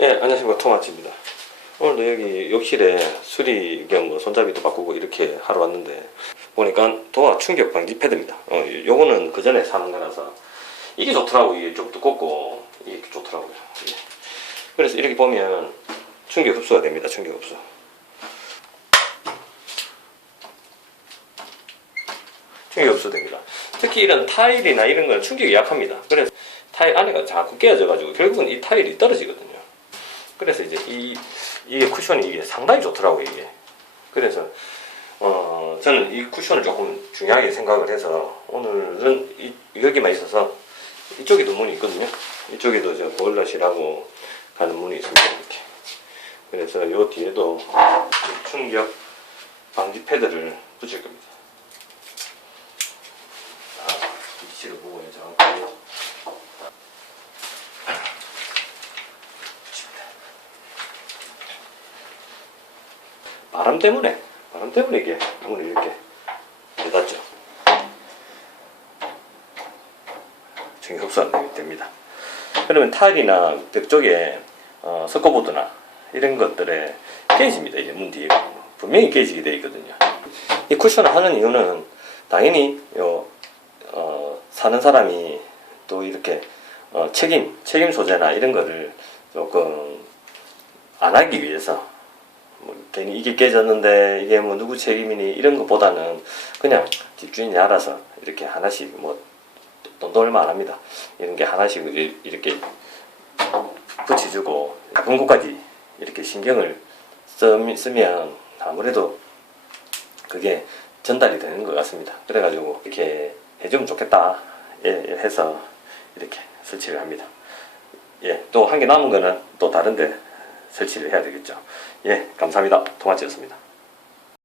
예, 안녕하십니까. 토마치입니다. 오늘도 여기 욕실에 수리 겸 뭐 손잡이도 바꾸고 이렇게 하러 왔는데 보니까 도화 충격 방지 패드입니다. 어, 요거는 그 전에 사는 거라서 이게 좋더라고. 이게 좀 두껍고 이게 좋더라고요. 예. 그래서 이렇게 보면 충격 흡수가 됩니다. 충격 흡수. 충격 흡수됩니다. 특히 이런 타일이나 이런 거는 충격이 약합니다. 그래서 타일 안에가 자꾸 깨어져가지고 결국은 이 타일이 떨어지거든요. 그래서 이제 이 이게 쿠션이 이게 상당히 좋더라고요 이게. 그래서 어 저는 이 쿠션을 조금 중요하게 생각을 해서 오늘은 이, 여기만 있어서 이쪽에도 문이 있거든요. 이쪽에도 저 보일러실하고 가는 문이 있습니다 이렇게. 그래서 요 뒤에도 충격 방지 패드를 붙일 겁니다. 자, 위치를 보고 정확하게 바람 때문에 바람 때문에 이게 문이 이렇게 닫죠. 중에 흡수 안 되기 됩니다. 그러면 타일이나 벽 쪽에 어, 석고보드나 이런 것들에 깨집니다. 이제 문 뒤에 분명히 깨지게 되어 있거든요. 이 쿠션을 하는 이유는 당연히 요 어, 사는 사람이 또 이렇게 어, 책임 책임 소재나 이런 거를 조금 안 하기 위해서 뭐 괜히 이게 깨졌는데 이게 뭐 누구 책임이니 이런 것보다는 그냥 집주인이 알아서 이렇게 하나씩 뭐 돈도 얼마 안 합니다. 이런 게 하나씩 이- 이렇게 붙여주고 작은 곳까지 이렇게 신경을 쓰- 쓰면 아무래도 그게 전달이 되는 것 같습니다. 그래가지고 이렇게 해주면 좋겠다 예, 예, 해서 이렇게 설치를 합니다. 예, 또 한 개 남은 거는 또 다른데 설치를 해야 되겠죠. 예, 감사합니다. 통화치였습니다.